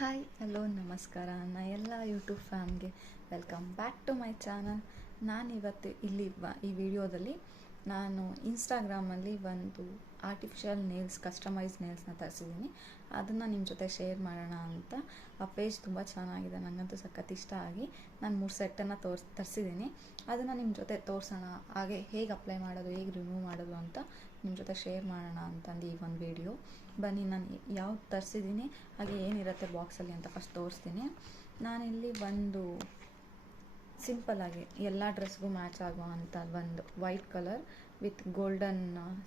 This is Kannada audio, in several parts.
ಹಾಯ್ ಹಲೋ ನಮಸ್ಕಾರ ನನ್ನ ಎಲ್ಲ ಯೂಟ್ಯೂಬ್ ಫ್ಯಾಮ್ಗೆ welcome back to my channel. ನಾನಿವತ್ತು ಈ ವಿಡಿಯೋದಲ್ಲಿ ನಾನು ಇನ್ಸ್ಟಾಗ್ರಾಮಲ್ಲಿ ಒಂದು ಆರ್ಟಿಫಿಷಿಯಲ್ ನೇಲ್ಸ್ ಕಸ್ಟಮೈಸ್ ನೇಲ್ಸ್ನ ತರಿಸಿದ್ದೀನಿ. ಅದನ್ನು ನಿಮ್ಮ ಜೊತೆ ಶೇರ್ ಮಾಡೋಣ ಅಂತ. ಆ ಪೇಜ್ ತುಂಬ ಚೆನ್ನಾಗಿದೆ, ನನಗಂತೂ ಸಖತ್ ಇಷ್ಟ ಆಗಿ ನಾನು 3 ಸೆಟ್ಟನ್ನು ತರಿಸಿದ್ದೀನಿ. ಅದನ್ನು ನಿಮ್ಮ ಜೊತೆ ತೋರಿಸೋಣ, ಹಾಗೆ ಹೇಗೆ ಅಪ್ಲೈ ಮಾಡೋದು, ಹೇಗೆ ರಿಮೂವ್ ಮಾಡೋದು ಅಂತ ನಿಮ್ಮ ಜೊತೆ ಶೇರ್ ಮಾಡೋಣ ಅಂತಂದು ಈ ಒಂದು ವಿಡಿಯೋ. ಬನ್ನಿ, ನಾನು ಯಾವ್ದು ತರಿಸಿದ್ದೀನಿ ಹಾಗೆ ಏನಿರುತ್ತೆ ಬಾಕ್ಸಲ್ಲಿ ಅಂತ ಫಸ್ಟ್ ತೋರಿಸ್ತೀನಿ. ನಾನಿಲ್ಲಿ ಒಂದು ಸಿಂಪಲ್ಲಾಗಿ ಎಲ್ಲ ಡ್ರೆಸ್ಗೂ ಮ್ಯಾಚ್ ಆಗುವಂಥ ಒಂದು white colour with golden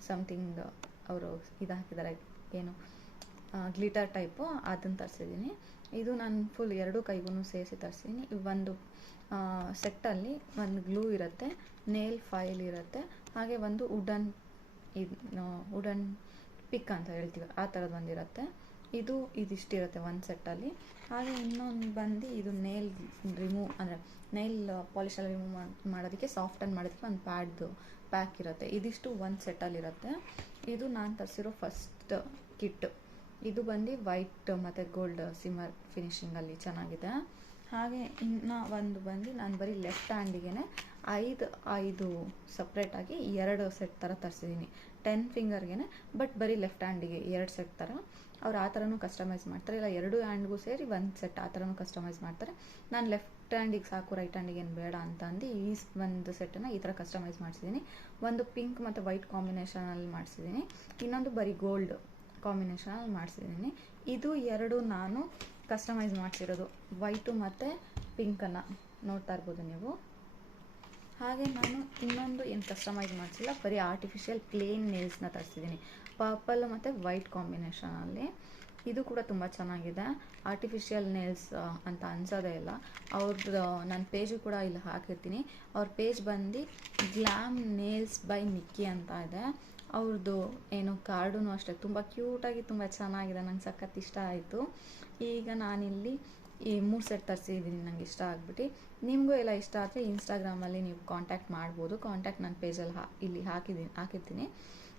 something ಅವರು ಇದು ಹಾಕಿದ್ದಾರೆ, ಏನು ಗ್ಲಿಟರ್ ಟೈಪು, ಅದನ್ನು ತರಿಸಿದ್ದೀನಿ. ಇದು ನಾನು ಫುಲ್ ಎರಡೂ ಕೈಗೂ ಸೇರಿಸಿ ತರಿಸಿದ್ದೀನಿ. ಒಂದು ಸೆಟ್ಟಲ್ಲಿ ಒಂದು ಗ್ಲೂ ಇರುತ್ತೆ, ನೇಲ್ ಫೈಲ್ ಇರುತ್ತೆ, ಹಾಗೆ ಒಂದು ವುಡನ್ ಪಿಕ್ ಅಂತ ಹೇಳ್ತೀವಿ ಆ ಥರದ್ದು ಒಂದಿರುತ್ತೆ. ಇದಿಷ್ಟಿರುತ್ತೆ ಒಂದು ಸೆಟ್ಟಲ್ಲಿ. ಹಾಗೆ ಇನ್ನೊಂದು ಬಂದು ಇದು ನೇಲ್ ರಿಮೂವ್ ಅಂದರೆ ನೇಲ್ ಪಾಲಿಶಲ್ಲಿ ರಿಮೂವ್ ಮಾಡೋದಕ್ಕೆ ಸಾಫ್ಟನ್ ಮಾಡೋದಕ್ಕೆ ಒಂದು ಪ್ಯಾಕ್ ಇರುತ್ತೆ. ಇದಿಷ್ಟು ಒಂದು ಸೆಟ್ಟಲ್ಲಿರುತ್ತೆ. ಇದು ನಾನು ತರಿಸಿರೋ ಫಸ್ಟ್ ಕಿಟ್. ಇದು ಬಂದು ವೈಟ್ ಮತ್ತು ಗೋಲ್ಡ್ ಸಿಮ್ಮರ್ ಫಿನಿಶಿಂಗಲ್ಲಿ ಚೆನ್ನಾಗಿದೆ. ಹಾಗೆ ಇನ್ನು ಒಂದು ಬಂದು ನಾನು ಬರೀ ಲೆಫ್ಟ್ ಹ್ಯಾಂಡಿಗೆ 5 ಸಪ್ರೇಟಾಗಿ 2 ಸೆಟ್ ಥರ ತರಿಸಿದ್ದೀನಿ. 10 ಫಿಂಗರ್ಗೆ, ಬಟ್ ಬರೀ ಲೆಫ್ಟ್ ಹ್ಯಾಂಡಿಗೆ 2 ಸೆಟ್ ಥರ. ಅವ್ರು ಆ ಥರನೂ ಕಸ್ಟಮೈಸ್ ಮಾಡ್ತಾರೆ, ಇಲ್ಲ 2 ಹ್ಯಾಂಡ್ಗೂ ಸೇರಿ 1 ಸೆಟ್ ಆ ಥರನೂ ಕಸ್ಟಮೈಸ್ ಮಾಡ್ತಾರೆ. ನಾನು ಲೆಫ್ಟ್ ಹ್ಯಾಂಡಿಗೆ ಸಾಕು, ರೈಟ್ ಹ್ಯಾಂಡಿಗೆ ಏನು ಬೇಡ ಅಂತ ಅಂದು ಈ ಒಂದು ಸೆಟ್ಟನ್ನು ಈ ಥರ ಕಸ್ಟಮೈಸ್ ಮಾಡಿಸಿದ್ದೀನಿ. ಒಂದು ಪಿಂಕ್ ಮತ್ತು ವೈಟ್ ಕಾಂಬಿನೇಷನಲ್ಲಿ ಮಾಡಿಸಿದ್ದೀನಿ, ಇನ್ನೊಂದು ಬರೀ ಗೋಲ್ಡ್ ಕಾಂಬಿನೇಷನಲ್ಲಿ ಮಾಡಿಸಿದ್ದೀನಿ. ಇದು 2 ನಾನು ಕಸ್ಟಮೈಸ್ ಮಾಡಿಸಿರೋದು, ವೈಟು ಮತ್ತು ಪಿಂಕನ್ನು ನೋಡ್ತಾ ಇರ್ಬೋದು ನೀವು. ಹಾಗೆ ನಾನು ಇನ್ನೊಂದು ಏನು ಕಸ್ಟಮೈಸ್ ಮಾಡಿಸಿಲ್ಲ, ಬರೀ ಆರ್ಟಿಫಿಷಿಯಲ್ ಪ್ಲೇನ್ ನೇಲ್ಸ್ನ ತರಿಸಿದ್ದೀನಿ, ಪರ್ಪಲ್ ಮತ್ತು ವೈಟ್ ಕಾಂಬಿನೇಷನಲ್ಲಿ. ಇದು ಕೂಡ ತುಂಬ ಚೆನ್ನಾಗಿದೆ. ಆರ್ಟಿಫಿಷಿಯಲ್ ನೇಲ್ಸ್ ಅಂತ ಅನ್ಸೋದೇ ಇಲ್ಲ. ಅವ್ರದ್ದು ನನ್ನ ಪೇಜು ಕೂಡ ಇಲ್ಲಿ ಹಾಕಿರ್ತೀನಿ. ಅವ್ರ ಪೇಜ್ ಬಂದು ಗ್ಲಾಮ್ ನೇಲ್ಸ್ ಬೈ ನಿಕ್ಕಿ ಅಂತ ಇದೆ. ಅವ್ರದ್ದು ಏನು ಕಾರ್ಡೂ ಅಷ್ಟೇ ತುಂಬ ಕ್ಯೂಟಾಗಿ ತುಂಬ ಚೆನ್ನಾಗಿದೆ, ನಂಗೆ ಸಖತ್ ಇಷ್ಟ ಆಯಿತು. ಈಗ ನಾನಿಲ್ಲಿ ಈ 3 ಸೆಟ್ ತರಿಸಿದ್ದೀನಿ, ನಂಗೆ ಇಷ್ಟ ಆಗ್ಬಿಟ್ಟು. ನಿಮಗೂ ಎಲ್ಲ ಇಷ್ಟ ಆದರೆ ಇನ್ಸ್ಟಾಗ್ರಾಮಲ್ಲಿ ನೀವು ಕಾಂಟ್ಯಾಕ್ಟ್ ಮಾಡ್ಬೋದು. ಕಾಂಟ್ಯಾಕ್ಟ್ ನನ್ನ ಪೇಜಲ್ಲಿ ಇಲ್ಲಿ ಹಾಕಿರ್ತೀನಿ.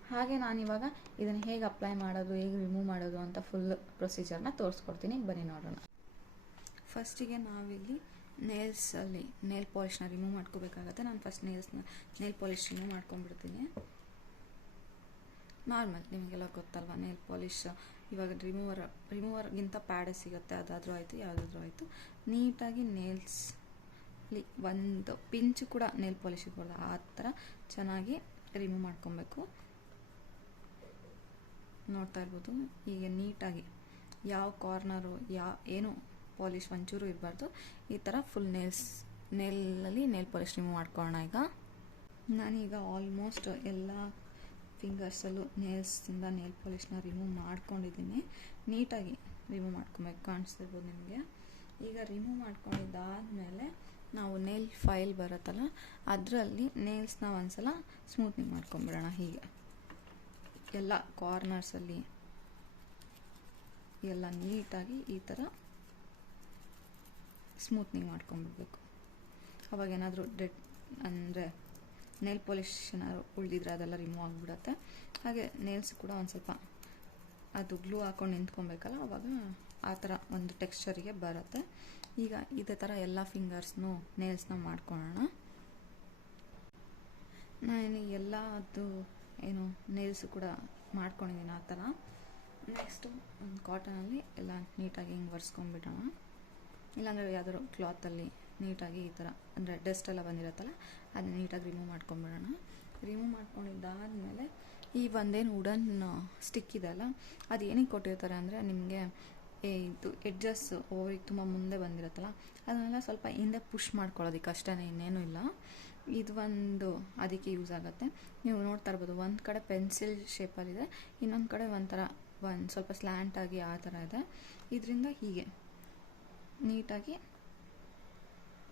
ಹಾಗೆ ನಾನಿವಾಗ ಇದನ್ನು ಹೇಗೆ ಅಪ್ಲೈ ಮಾಡೋದು, ಹೇಗೆ ರಿಮೂವ್ ಮಾಡೋದು ಅಂತ ಫುಲ್ ಪ್ರೊಸೀಜರ್ನ ತೋರಿಸ್ಕೊಡ್ತೀನಿ, ಬನ್ನಿ ನೋಡೋಣ. ಫಸ್ಟಿಗೆ ನಾವಿಲ್ಲಿ ನೇಲ್ಸಲ್ಲಿ ನೇಲ್ ಪಾಲಿಷ್ನ ರಿಮೂವ್ ಮಾಡ್ಕೋಬೇಕಾಗತ್ತೆ. ನಾನು ಫಸ್ಟ್ ನೇಲ್ ಪಾಲಿಶ್ ರಿಮೂವ್ ಮಾಡ್ಕೊಂಡ್ಬಿಡ್ತೀನಿ. ನಾರ್ಮಲ್ ನಿಮಗೆಲ್ಲ ಗೊತ್ತಲ್ವ, ನೇಲ್ ಪಾಲಿಶ್ ಇವಾಗ ರಿಮೂವರ್ಗಿಂತ ಪ್ಯಾಡೇ ಸಿಗುತ್ತೆ, ಅದಾದರೂ ಆಯಿತು ಯಾವುದಾದ್ರೂ ಆಯಿತು. ನೀಟಾಗಿ ನೇಲ್ಸ್ಲಿ ಒಂದು ಪಿಂಚು ಕೂಡ ನೇಲ್ ಪಾಲಿಶ್ ಇರ್ಬೋದು, ಆ ಥರ ಚೆನ್ನಾಗಿ ರಿಮೂವ್ ಮಾಡ್ಕೊಬೇಕು. ನೋಡ್ತಾ ಇರ್ಬೋದು, ಈಗ ನೀಟಾಗಿ ಯಾವ ಕಾರ್ನರು ಏನು ಪಾಲಿಶ್ ಒಂಚೂರು ಇರಬಾರ್ದು, ಈ ಥರ ಫುಲ್ ನೇಲಲ್ಲಿ ನೇಲ್ ಪಾಲಿಶ್ ರಿಮೂವ್ ಮಾಡ್ಕೊಳ್ಳೋಣ. ಈಗ ನಾನೀಗ ಆಲ್ಮೋಸ್ಟ್ ಎಲ್ಲ ಫಿಂಗರ್ಸಲ್ಲೂ ನೇಲ್ಸಿಂದ ನೇಲ್ ಪಾಲಿಷ್ನ ರಿಮೂವ್ ಮಾಡ್ಕೊಂಡಿದ್ದೀನಿ. ನೀಟಾಗಿ ರಿಮೂವ್ ಮಾಡ್ಕೊಬೇಕು, ಕಾಣಿಸ್ತಿರ್ಬೋದು ನಿಮಗೆ. ಈಗ ರಿಮೂವ್ ಮಾಡ್ಕೊಂಡಿದ್ದಾದಮೇಲೆ ನಾವು ನೇಲ್ ಫೈಲ್ ಬರುತ್ತಲ್ಲ, ಅದರಲ್ಲಿ ನೇಲ್ಸ್ನ ಒಂದ್ಸಲ ಸ್ಮೂತ್ನಿಂಗ್ ಮಾಡ್ಕೊಂಬಿಡೋಣ. ಹೀಗೆ ಎಲ್ಲ ಕಾರ್ನರ್ಸಲ್ಲಿ ಎಲ್ಲ ನೀಟಾಗಿ ಈ ಥರ ಸ್ಮೂತ್ನಿಂಗ್ ಮಾಡ್ಕೊಂಬಿಡ್ಬೇಕು. ಅವಾಗೇನಾದರೂ ಅಂದರೆ ನೇಲ್ ಪಾಲಿಶ್ ಏನಾದ್ರು ಉಳಿದಿದ್ರೆ ಅದೆಲ್ಲ ರಿಮೂವ್ ಆಗಿಬಿಡುತ್ತೆ. ಹಾಗೆ ನೇಲ್ಸ್ ಕೂಡ ಒಂದು ಸ್ವಲ್ಪ ಅದು ಗ್ಲೂ ಹಾಕ್ಕೊಂಡು ನಿಂತ್ಕೊಬೇಕಲ್ಲ, ಅವಾಗ ಆ ಥರ ಒಂದು ಟೆಕ್ಸ್ಚರಿಗೆ ಬರುತ್ತೆ. ಈಗ ಇದೇ ಥರ ಎಲ್ಲ ಫಿಂಗರ್ಸ್ನೂ ನೇಲ್ಸ್ನ ಮಾಡ್ಕೊಳ್ಳೋಣ. ನಾನು ಎಲ್ಲದು ಏನು ನೇಲ್ಸು ಕೂಡ ಮಾಡ್ಕೊಂಡಿದ್ದೀನಿ ಆ ಥರ. ನೆಕ್ಸ್ಟು ಒಂದು ಕಾಟನಲ್ಲಿ ಎಲ್ಲ ನೀಟಾಗಿ ಹಿಂಗೆ ಒರೆಸ್ಕೊಂಡ್ಬಿಡೋಣ, ಇಲ್ಲಾಂದರೆ ಯಾವ್ದಾದ್ರು ಕ್ಲಾತಲ್ಲಿ ನೀಟಾಗಿ ಈ ಥರ ಅಂದರೆ ಡಸ್ಟ್ ಎಲ್ಲ ಬಂದಿರುತ್ತಲ್ಲ ಅದನ್ನ ನೀಟಾಗಿ ರಿಮೂವ್ ಮಾಡ್ಕೊಂಬಿಡೋಣ. ರಿಮೂವ್ ಮಾಡ್ಕೊಂಡಿದ್ದಾದಮೇಲೆ ಈ ಒಂದೇನು ವುಡನ್ ಸ್ಟಿಕ್ ಇದೆ ಅಲ್ಲ, ಅದು ಏನಕ್ಕೆ ಕೊಟ್ಟಿರ್ತಾರೆ ಅಂದರೆ ನಿಮಗೆ ಇದು ಎಡ್ಜಸ್ ಓವರಿಗೆ ತುಂಬ ಮುಂದೆ ಬಂದಿರುತ್ತಲ್ಲ, ಅದನ್ನೆಲ್ಲ ಸ್ವಲ್ಪ ಹಿಂದೆ ಪುಷ್ ಮಾಡ್ಕೊಳ್ಳೋದಕ್ಕೆ ಅಷ್ಟೇ, ಇನ್ನೇನು ಇಲ್ಲ. ಇದು ಒಂದು ಅದಕ್ಕೆ ಯೂಸ್ ಆಗುತ್ತೆ. ನೀವು ನೋಡ್ತಾ ಇರ್ಬೋದು, ಒಂದು ಕಡೆ ಪೆನ್ಸಿಲ್ ಶೇಪಲ್ಲಿದೆ, ಇನ್ನೊಂದು ಕಡೆ ಒಂಥರ ಸ್ವಲ್ಪ ಸ್ಲ್ಯಾಂಟಾಗಿ ಆ ಥರ ಇದೆ. ಇದರಿಂದ ಹೀಗೆ ನೀಟಾಗಿ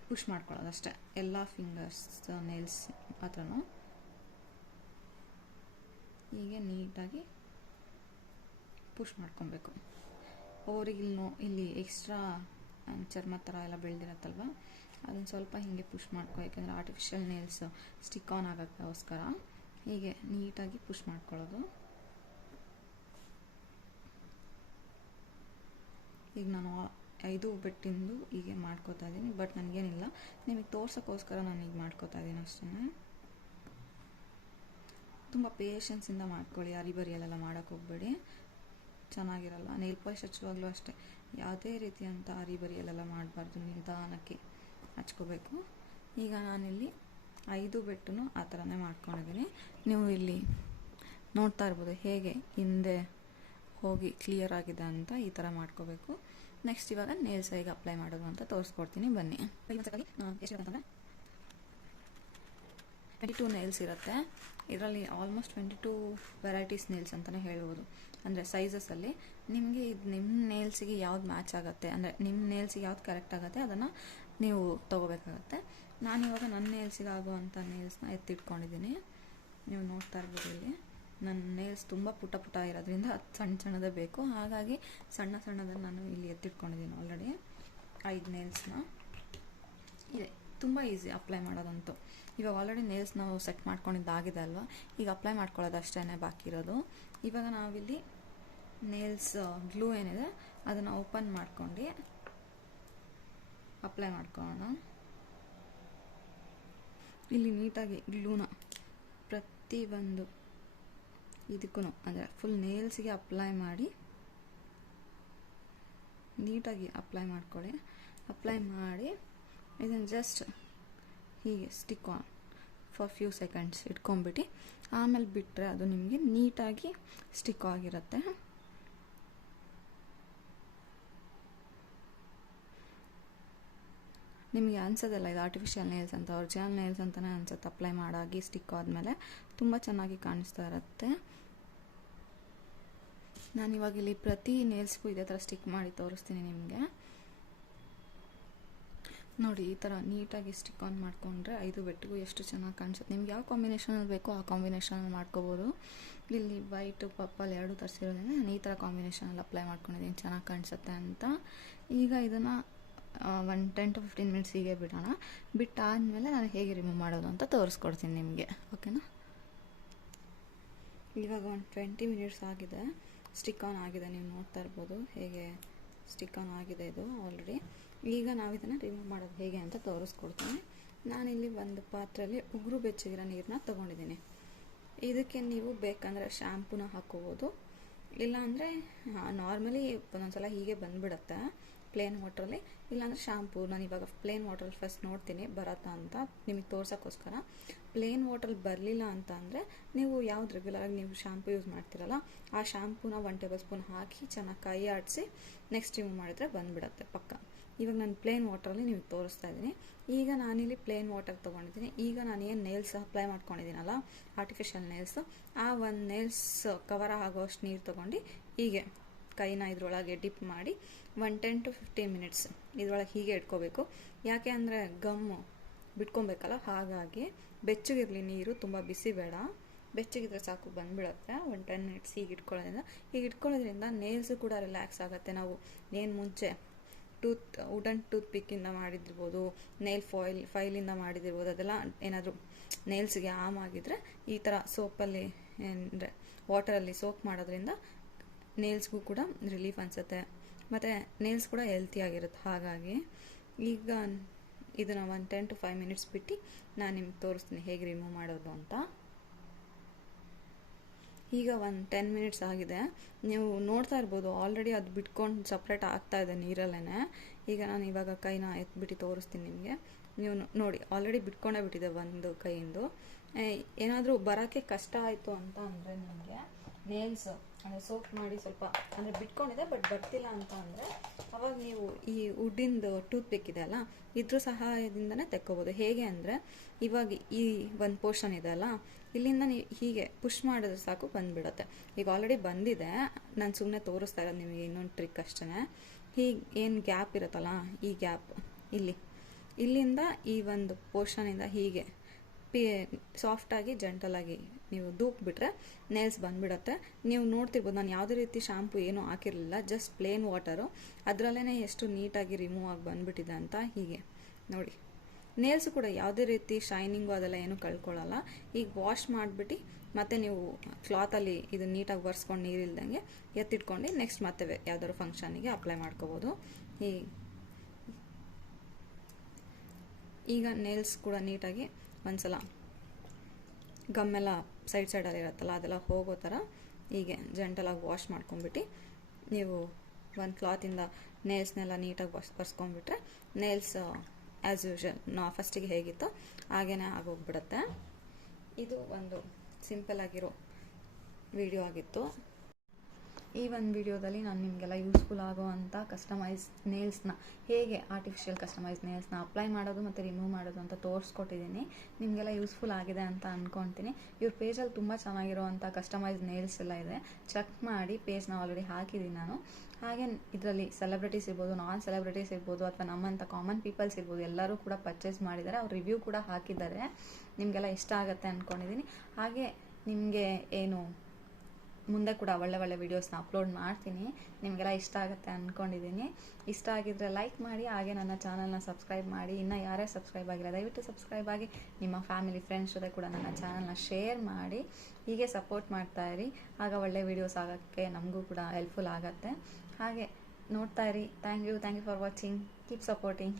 ಪುಷ್ ಮಾಡ್ಕೊಳ್ಳೋದು ಅಷ್ಟೇ, ಎಲ್ಲ ಫಿಂಗರ್ಸ್ ನೇಲ್ಸ್ ಹತ್ರನೂ ಹೀಗೆ ನೀಟಾಗಿ ಪುಷ್ ಮಾಡ್ಕೊಬೇಕು. ಅವ್ರಿಗೆ ಇಲ್ಲಿ ಎಕ್ಸ್ಟ್ರಾ ಚರ್ಮ ಥರ ಎಲ್ಲ ಬೆಳೆದಿರತ್ತಲ್ವ, ಅದನ್ನು ಸ್ವಲ್ಪ ಹೀಗೆ ಪುಷ್ ಮಾಡ್ಕೊ, ಯಾಕೆಂದರೆ ಆರ್ಟಿಫಿಷಿಯಲ್ ನೇಲ್ಸ್ ಸ್ಟಿಕ್ ಆನ್ ಆಗೋಕ್ಕೋಸ್ಕರ ಹೀಗೆ ನೀಟಾಗಿ ಪುಷ್ ಮಾಡ್ಕೊಳ್ಳೋದು. ಈಗ ನಾನು 5 ಬೆಟ್ಟಿಂದು ಹೀಗೆ ಮಾಡ್ಕೋತಾ ಇದ್ದೀನಿ. ಬಟ್ ನನಗೇನಿಲ್ಲ, ನಿಮಗೆ ತೋರ್ಸೋಕ್ಕೋಸ್ಕರ ನಾನು ಈಗ ಮಾಡ್ಕೋತಾ ಇದ್ದೀನಿ ಅಷ್ಟೇ. ತುಂಬ ಪೇಷನ್ಸಿಂದ ಮಾಡ್ಕೊಳ್ಳಿ, ಅರಿಬರಿಯಲ್ಲೆಲ್ಲ ಮಾಡೋಕ್ಕೆ ಹೋಗಬೇಡಿ, ಚೆನ್ನಾಗಿರಲ್ಲ. ನೇಲ್ ಪಾಲಿಶ್ ಹಚ್ಚುವಾಗಲೂ ಅಷ್ಟೇ ಯಾವುದೇ ರೀತಿಯಂಥ ಅರಿಬರಿಯಲ್ಲೆಲ್ಲ ಮಾಡಬಾರ್ದು, ನಿಧಾನಕ್ಕೆ ಹಚ್ಕೋಬೇಕು. ಈಗ ನಾನಿಲ್ಲಿ 5 ಬೆಟ್ಟೂ ಆ ಥರನೇ ಮಾಡ್ಕೊಂಡಿದ್ದೀನಿ. ನೀವು ಇಲ್ಲಿ ನೋಡ್ತಾ ಇರ್ಬೋದು ಹೇಗೆ ಹಿಂದೆ ಹೋಗಿ ಕ್ಲಿಯರ್ ಆಗಿದೆ ಅಂತ. ಈ ಥರ ಮಾಡ್ಕೋಬೇಕು. ನೆಕ್ಸ್ಟ್ ಇವಾಗ ನೇಲ್ಸ್ ಹೇಗೆ ಅಪ್ಲೈ ಮಾಡೋದು ಅಂತ ತೋರಿಸ್ಕೊಡ್ತೀನಿ, ಬನ್ನಿ. ಎಷ್ಟು 22 ನೇಲ್ಸ್ ಇರುತ್ತೆ. ಇದರಲ್ಲಿ ಆಲ್ಮೋಸ್ಟ್ 22 ವೆರೈಟೀಸ್ ನೇಲ್ಸ್ ಅಂತಲೇ ಹೇಳ್ಬೋದು. ಅಂದರೆ ಸೈಜಸಲ್ಲಿ ನಿಮಗೆ ಇದು ನಿಮ್ಮ ನೇಲ್ಸಿಗೆ ಯಾವ್ದು ಮ್ಯಾಚ್ ಆಗುತ್ತೆ, ಅಂದರೆ ನಿಮ್ಮ ನೇಲ್ಸಿಗೆ ಯಾವ್ದು ಕರೆಕ್ಟ್ ಆಗುತ್ತೆ ಅದನ್ನು ನೀವು ತೊಗೋಬೇಕಾಗತ್ತೆ. ನಾನಿವಾಗ ನನ್ನ ನೇಲ್ಸಿಗೆ ಆಗುವಂಥ ನೇಲ್ಸ್ನ ಎತ್ತಿಟ್ಕೊಂಡಿದ್ದೀನಿ. ನೀವು ನೋಡ್ತಾ ಇರ್ಬೋದು ಇಲ್ಲಿ ನನ್ನ ನೇಲ್ಸ್ ತುಂಬ ಪುಟ್ಟ ಪುಟ್ಟ ಇರೋದ್ರಿಂದ ಸಣ್ಣ ಸಣ್ಣದೇ ಬೇಕು, ಹಾಗಾಗಿ ಸಣ್ಣ ಸಣ್ಣದನ್ನು ನಾನು ಇಲ್ಲಿ ಎತ್ತಿಟ್ಕೊಂಡಿದ್ದೀನಿ. ಆಲ್ರೆಡಿ 5 ನೇಲ್ಸ್ನ ಇದೆ. ತುಂಬ ಈಸಿ ಅಪ್ಲೈ ಮಾಡೋದಂತೂ. ಇವಾಗ ಆಲ್ರೆಡಿ ನೇಲ್ಸ್ ನಾವು ಸೆಟ್ ಮಾಡ್ಕೊಂಡಿದ್ದಾಗಿದೆ ಅಲ್ವಾ, ಈಗ ಅಪ್ಲೈ ಮಾಡ್ಕೊಳ್ಳೋದು ಅಷ್ಟೇ ಬಾಕಿ ಇರೋದು. ಇವಾಗ ನಾವಿಲ್ಲಿ ನೇಲ್ಸ್ ಗ್ಲೂ ಏನಿದೆ ಅದನ್ನು ಓಪನ್ ಮಾಡ್ಕೊಂಡು ಅಪ್ಲೈ ಮಾಡ್ಕೊಳ್ಳೋಣ. ಇಲ್ಲಿ ನೀಟಾಗಿ ಗ್ಲೂನ ಪ್ರತಿಯೊಂದು ಇದಕ್ಕೂ ಅಂದರೆ ಫುಲ್ ನೇಲ್ಸಿಗೆ ಅಪ್ಲೈ ಮಾಡಿ ನೀಟಾಗಿ ಅಪ್ಲೈ ಮಾಡ್ಕೊಳ್ಳಿ. ಅಪ್ಲೈ ಮಾಡಿ ಇದನ್ನು ಜಸ್ಟ್ ಹೀಗೆ stick on for few seconds ಇಟ್ಕೊಂಡ್ಬಿಟ್ಟು ಆಮೇಲೆ ಬಿಟ್ಟರೆ ಅದು ನಿಮಗೆ ನೀಟಾಗಿ ಸ್ಟಿಕ್ ಆಗಿರುತ್ತೆ. ನಿಮಗೆ ಅನ್ಸೋದಿಲ್ಲ ಇದು ಆರ್ಟಿಫಿಷಿಯಲ್ ನೇಲ್ಸ್ ಅಂತ, ಒರಿಜಿನಲ್ ನೇಲ್ಸ್ ಅಂತಲೇ ಅನ್ಸುತ್ತೆ. ಅಪ್ಲೈ ಮಾಡಾಗಿ ಸ್ಟಿಕ್ ಆದಮೇಲೆ ತುಂಬ ಚೆನ್ನಾಗಿ ಕಾಣಿಸ್ತಾ ಇರುತ್ತೆ. ನಾನಿವಾಗ ಇಲ್ಲಿ ಪ್ರತಿ ನೇಲ್ಸ್ಗೂ ಇದೇ ಥರ ಸ್ಟಿಕ್ ಮಾಡಿ ತೋರಿಸ್ತೀನಿ ನಿಮಗೆ. ನೋಡಿ, ಈ ಥರ ನೀಟಾಗಿ ಸ್ಟಿಕ್ ಆನ್ ಮಾಡಿಕೊಂಡ್ರೆ 5 ಬೆಟ್ಟಿಗೂ ಎಷ್ಟು ಚೆನ್ನಾಗಿ ಕಾಣಿಸುತ್ತೆ. ನಿಮ್ಗೆ ಯಾವ ಕಾಂಬಿನೇಷನಲ್ಲಿ ಬೇಕೋ ಆ ಕಾಂಬಿನೇಷನಲ್ಲಿ ಮಾಡ್ಕೋಬೋದು. ಇಲ್ಲಿ ವೈಟು ಪರ್ಪಲ್ 2 ತರಿಸಿರೋದ್ರಿಂದ ನಾನು ಈ ಥರ ಕಾಂಬಿನೇಷನಲ್ಲಿ ಅಪ್ಲೈ ಮಾಡ್ಕೊಂಡಿದ್ದೀನಿ, ಚೆನ್ನಾಗಿ ಕಾಣಿಸುತ್ತೆ ಅಂತ. ಈಗ ಇದನ್ನು ಒಂದು 10 to 15 ಮಿನಿಟ್ಸ್ ಹೀಗೆ ಬಿಡೋಣ. ಬಿಟ್ಟಾದಮೇಲೆ ನಾನು ಹೇಗೆ ರಿಮೂವ್ ಮಾಡೋದು ಅಂತ ತೋರಿಸ್ಕೊಡ್ತೀನಿ ನಿಮಗೆ, ಓಕೆನಾ. ಇವಾಗ ಒಂದು 20 ಮಿನಿಟ್ಸ್ ಆಗಿದೆ, ಸ್ಟಿಕ್ ಆನ್ ಆಗಿದೆ. ನೀವು ನೋಡ್ತಾ ಇರ್ಬೋದು ಹೇಗೆ ಸ್ಟಿಕ್ ಆನ್ ಆಗಿದೆ ಇದು ಆಲ್ರೆಡಿ. ಈಗ ನಾವು ಇದನ್ನು ರಿಮೂವ್ ಮಾಡೋದು ಹೇಗೆ ಅಂತ ತೋರಿಸ್ಕೊಡ್ತೀನಿ. ನಾನಿಲ್ಲಿ ಒಂದು ಪಾತ್ರೆಯಲ್ಲಿ ಉಗುರು ಬೆಚ್ಚಗಿರೋ ನೀರನ್ನ ತೊಗೊಂಡಿದ್ದೀನಿ. ಇದಕ್ಕೆ ನೀವು ಬೇಕಂದರೆ ಶ್ಯಾಂಪೂನ ಹಾಕೋಬೋದು, ಇಲ್ಲಾಂದರೆ ನಾರ್ಮಲಿ ಒಂದೊಂದ್ಸಲ ಹೀಗೆ ಬಂದುಬಿಡುತ್ತೆ ಪ್ಲೇನ್ ವಾಟ್ರಲ್ಲಿ. ಇಲ್ಲಾಂದರೆ ಶ್ಯಾಂಪೂ, ನಾನು ಇವಾಗ ಪ್ಲೇನ್ ವಾಟ್ರಲ್ಲಿ ಫಸ್ಟ್ ನೋಡ್ತೀನಿ ಬರತ್ತಾ ಅಂತ ನಿಮಗೆ ತೋರ್ಸೋಕ್ಕೋಸ್ಕರ. ಪ್ಲೇನ್ ವಾಟ್ರಲ್ಲಿ ಬರಲಿಲ್ಲ ಅಂತ ಅಂದರೆ ನೀವು ಯಾವ್ದು ರೆಗ್ಯುಲರಾಗಿ ನೀವು ಶ್ಯಾಂಪು ಯೂಸ್ ಮಾಡ್ತೀರಲ್ಲ ಆ ಶ್ಯಾಂಪೂನ 1 ಟೇಬಲ್ ಸ್ಪೂನ್ ಹಾಕಿ ಚೆನ್ನಾಗಿ ಕೈ ಆಡಿಸಿ ನೆಕ್ಸ್ಟ್ ರಿಮೂವ್ ಮಾಡಿದರೆ ಬಂದುಬಿಡತ್ತೆ ಪಕ್ಕ. ಇವಾಗ ನಾನು ಪ್ಲೇನ್ ವಾಟ್ರಲ್ಲಿ ನಿಮಗೆ ತೋರಿಸ್ತಾ ಇದ್ದೀನಿ. ಈಗ ನಾನಿಲ್ಲಿ ಪ್ಲೇನ್ ವಾಟರ್ ತೊಗೊಂಡಿದ್ದೀನಿ. ಈಗ ನಾನು ಏನು ನೇಲ್ಸ್ ಅಪ್ಲೈ ಮಾಡ್ಕೊಂಡಿದ್ದೀನಲ್ಲ ಆರ್ಟಿಫಿಷಿಯಲ್ ನೇಲ್ಸು, ಆ ಒಂದು ನೇಲ್ಸ್ ಕವರ್ ಆಗೋಷ್ಟು ನೀರು ತೊಗೊಂಡು ಹೀಗೆ ಕೈನ ಇದ್ರೊಳಗೆ ಡಿಪ್ ಮಾಡಿ 10 to 15 ಮಿನಿಟ್ಸ್ ಇದ್ರೊಳಗೆ ಹೀಗೆ ಇಟ್ಕೋಬೇಕು. ಯಾಕೆ ಅಂದರೆ ಗಮ್ಮು ಬಿಟ್ಕೊಬೇಕಲ್ಲ, ಹಾಗಾಗಿ ಬೆಚ್ಚಗಿರಲಿ ನೀರು, ತುಂಬ ಬಿಸಿ ಬೇಡ, ಬೆಚ್ಚಗಿದ್ರೆ ಸಾಕು ಬಂದುಬಿಡುತ್ತೆ. 10 ಮಿನಿಟ್ಸ್ ಹೀಗೆ ಇಟ್ಕೊಳ್ಳೋದ್ರಿಂದ, ಹೀಗೆ ಇಟ್ಕೊಳ್ಳೋದ್ರಿಂದ ನೇಲ್ಸು ಕೂಡ ರಿಲ್ಯಾಕ್ಸ್ ಆಗುತ್ತೆ. ನಾವು ಏನು ಮುಂಚೆ ವುಡನ್ ಟೂತ್ ಪಿಕ್ಕಿಂದ ಮಾಡಿದಿರ್ಬೋದು, ನೇಲ್ ಫೈಲಿಂದ ಮಾಡಿದಿರ್ಬೋದು, ಅದೆಲ್ಲ ಏನಾದರೂ ನೇಲ್ಸ್ಗೆ ಆಮ್ ಆಗಿದ್ರೆ ಈ ಥರ ಸೋಪಲ್ಲಿ ಅಂದರೆ ವಾಟರಲ್ಲಿ ಸೋಪ್ ಮಾಡೋದ್ರಿಂದ ನೇಲ್ಸ್ಗೂ ಕೂಡ ರಿಲೀಫ್ ಅನಿಸುತ್ತೆ, ಮತ್ತು ನೇಲ್ಸ್ ಕೂಡ ಹೆಲ್ತಿಯಾಗಿರುತ್ತೆ. ಹಾಗಾಗಿ ಈಗ ಇದನ್ನು ಒಂದು 10 to 5 ಮಿನಿಟ್ಸ್ ಬಿಟ್ಟು ನಾನು ನಿಮ್ಗೆ ತೋರಿಸ್ತೀನಿ ಹೇಗೆ ರಿಮೂವ್ ಮಾಡೋದು ಅಂತ. ಈಗ ಒಂದು 10 ಮಿನಿಟ್ಸ್ ಆಗಿದೆ, ನೀವು ನೋಡ್ತಾ ಇರ್ಬೋದು ಆಲ್ರೆಡಿ ಅದು ಬಿಟ್ಕೊಂಡು ಸಪ್ರೇಟ್ ಆಗ್ತಾ ಇದೆ ನೀರಲ್ಲೇ. ಈಗ ನಾನು ಇವಾಗ ಕೈನ ಎತ್ಬಿಟ್ಟು ತೋರಿಸ್ತೀನಿ ನಿಮಗೆ. ನೀವು ನೋಡಿ ಆಲ್ರೆಡಿ ಬಿಟ್ಕೊಂಡೇ ಬಿಟ್ಟಿದೆ ಒಂದು ಕೈಯಿಂದ. ಏನಾದರೂ ಬರೋಕ್ಕೆ ಕಷ್ಟ ಆಯಿತು ಅಂತ ಅಂದರೆ ನಿಮಗೆ ನೇಲ್ಸ್ ಅಂದರೆ ಸೋಪ್ ಮಾಡಿ ಸ್ವಲ್ಪ ಅಂದರೆ ಬಿಟ್ಕೊಂಡಿದೆ ಬಟ್ ಬರ್ತಿಲ್ಲ ಅಂತ ಅಂದರೆ ಅವಾಗ ನೀವು ಈ ವುಡ್ಡಿಂದು ಟೂತ್ ಪಿಕ್ ಇದೆ ಅಲ್ಲ ಇದ್ರ ಸಹಾಯದಿಂದನೇ ತೆಕ್ಕೋಬೋದು. ಹೇಗೆ ಅಂದರೆ ಇವಾಗ ಈ ಒಂದು ಪೋರ್ಷನ್ ಇದೆ ಅಲ್ಲ, ಇಲ್ಲಿಂದ ನೀವು ಹೀಗೆ ಪುಷ್ ಮಾಡಿದ್ರೆ ಸಾಕು ಬಂದುಬಿಡುತ್ತೆ. ಈಗ ಆಲ್ರೆಡಿ ಬಂದಿದೆ, ನಾನು ಸುಮ್ಮನೆ ತೋರಿಸ್ತಾ ಇರೋದು ನಿಮಗೆ ಇನ್ನೊಂದು ಟ್ರಿಕ್ ಅಷ್ಟೇ. ಹೀಗೆ ಏನು ಗ್ಯಾಪ್ ಇರುತ್ತಲ್ಲ, ಈ ಗ್ಯಾಪ್ ಇಲ್ಲಿಂದ ಈ ಒಂದು ಪೋರ್ಷನಿಂದ ಹೀಗೆ ಸಾಫ್ಟಾಗಿ ಜೆಂಟಲಾಗಿ ನೀವು ದೂಕ್ಬಿಟ್ರೆ ನೇಲ್ಸ್ ಬಂದುಬಿಡುತ್ತೆ. ನೀವು ನೋಡ್ತಿರ್ಬೋದು ನಾನು ಯಾವುದೇ ರೀತಿ ಶಾಂಪು ಏನೂ ಹಾಕಿರಲಿಲ್ಲ, ಜಸ್ಟ್ ಪ್ಲೇನ್ ವಾಟರು, ಅದರಲ್ಲೇ ಎಷ್ಟು ನೀಟಾಗಿ ರಿಮೂವ್ ಆಗಿ ಬಂದುಬಿಟ್ಟಿದೆ ಅಂತ. ಹೀಗೆ ನೋಡಿ ನೇಲ್ಸು ಕೂಡ ಯಾವುದೇ ರೀತಿ ಶೈನಿಂಗು ಅದೆಲ್ಲ ಏನು ಕಳ್ಕೊಳ್ಳಲ್ಲ. ಈಗ ವಾಶ್ ಮಾಡಿಬಿಟ್ಟು ಮತ್ತೆ ನೀವು ಕ್ಲಾತಲ್ಲಿ ಇದು ನೀಟಾಗಿ ಒರೆಸ್ಕೊಂಡು ನೀರಿಲ್ದಂಗೆ ಎತ್ತಿಟ್ಕೊಂಡು ನೆಕ್ಸ್ಟ್ ಮತ್ತೆ ಯಾವ್ದಾದ್ರು ಫಂಕ್ಷನಿಗೆ ಅಪ್ಲೈ ಮಾಡ್ಕೋಬೋದು. ಈಗ ನೇಲ್ಸ್ ಕೂಡ ನೀಟಾಗಿ ಒಂದ್ಸಲ ಗಮ್ಮೆಲ್ಲ ಸೈಡಲ್ಲಿ ಇರುತ್ತಲ್ಲ ಅದೆಲ್ಲ ಹೋಗೋ ಥರ ಹೀಗೆ ಜೆಂಟಲಾಗಿ ವಾಶ್ ಮಾಡ್ಕೊಂಬಿಟ್ಟು ನೀವು ಒಂದು ಕ್ಲಾತಿಂದ ನೇಲ್ಸ್ನೆಲ್ಲ ನೀಟಾಗಿ ಒರೆಸ್ಕೊಂಡ್ಬಿಟ್ರೆ ನೇಲ್ಸ್ ಆ್ಯಸ್ ಯೂಶುವಲ್ ಫಸ್ಟಿಗೆ ಹೇಗಿತ್ತೋ ಹಾಗೇ ಆಗೋಗ್ಬಿಡುತ್ತೆ. ಇದು ಒಂದು ಸಿಂಪಲ್ ಆಗಿರೋ ವಿಡಿಯೋ ಆಗಿತ್ತು. ಈ ಒಂದು ವಿಡಿಯೋದಲ್ಲಿ ನಾನು ನಿಮಗೆಲ್ಲ ಯೂಸ್ಫುಲ್ ಆಗೋವಂಥ ಕಸ್ಟಮೈಸ್ ನೇಲ್ಸ್ನ ಹೇಗೆ ಆರ್ಟಿಫಿಷಿಯಲ್ ಕಸ್ಟಮೈಸ್ ನೇಲ್ಸ್ನ ಅಪ್ಲೈ ಮಾಡೋದು ಮತ್ತು ರಿಮೂವ್ ಮಾಡೋದು ಅಂತ ತೋರಿಸ್ಕೊಟ್ಟಿದ್ದೀನಿ. ನಿಮಗೆಲ್ಲ ಯೂಸ್ಫುಲ್ ಆಗಿದೆ ಅಂತ ಅಂದ್ಕೊತೀನಿ. ಇವ್ರ ಪೇಜಲ್ಲಿ ತುಂಬ ಚೆನ್ನಾಗಿರೋವಂಥ ಕಸ್ಟಮೈಸ್ ನೇಲ್ಸ್ ಎಲ್ಲ ಇದೆ, ಚೆಕ್ ಮಾಡಿ. ಪೇಜ್ನ ಆಲ್ರೆಡಿ ಹಾಕಿದ್ದೀನಿ ನಾನು. ಹಾಗೆ ಇದರಲ್ಲಿ ಸೆಲೆಬ್ರಿಟೀಸ್ ಇರ್ಬೋದು, ನಾನ್ ಸೆಲೆಬ್ರಿಟೀಸ್ ಇರ್ಬೋದು, ಅಥವಾ ನಮ್ಮಂಥ ಕಾಮನ್ ಪೀಪಲ್ಸ್ ಇರ್ಬೋದು, ಎಲ್ಲರೂ ಕೂಡ ಪರ್ಚೇಸ್ ಮಾಡಿದ್ದಾರೆ. ಅವ್ರು ರಿವ್ಯೂ ಕೂಡ ಹಾಕಿದ್ದಾರೆ. ನಿಮಗೆಲ್ಲ ಇಷ್ಟ ಆಗುತ್ತೆ ಅಂದ್ಕೊಂಡಿದ್ದೀನಿ. ಹಾಗೆ ನಿಮಗೆ ಏನು ಮುಂದೆ ಕೂಡ ಒಳ್ಳೆ ಒಳ್ಳೆ ವೀಡಿಯೋಸ್ನ ಅಪ್ಲೋಡ್ ಮಾಡ್ತೀನಿ. ನಿಮಗೆಲ್ಲ ಇಷ್ಟ ಆಗುತ್ತೆ ಅಂದ್ಕೊಂಡಿದ್ದೀನಿ. ಇಷ್ಟ ಆಗಿದ್ರೆ ಲೈಕ್ ಮಾಡಿ, ಹಾಗೆ ನನ್ನ ಚಾನಲ್ನ ಸಬ್ಸ್ಕ್ರೈಬ್ ಮಾಡಿ. ಇನ್ನೂ ಯಾರೇ ಸಬ್ಸ್ಕ್ರೈಬ್ ಆಗಿಲ್ಲ ದಯವಿಟ್ಟು ಸಬ್ಸ್ಕ್ರೈಬ್ ಆಗಿ ನಿಮ್ಮ ಫ್ಯಾಮಿಲಿ ಫ್ರೆಂಡ್ಸ್ ಜೊತೆ ಕೂಡ ನನ್ನ ಚಾನಲ್ನ ಶೇರ್ ಮಾಡಿ. ಹೀಗೆ ಸಪೋರ್ಟ್ ಮಾಡ್ತಾಯಿರಿ, ಆಗ ಒಳ್ಳೆ ವೀಡಿಯೋಸ್ ಆಗೋಕ್ಕೆ ನಮಗೂ ಕೂಡ ಹೆಲ್ಪ್ಫುಲ್ ಆಗುತ್ತೆ. ಹಾಗೆ ನೋಡ್ತಾ ಇರಿ. Thank you for watching. Keep supporting.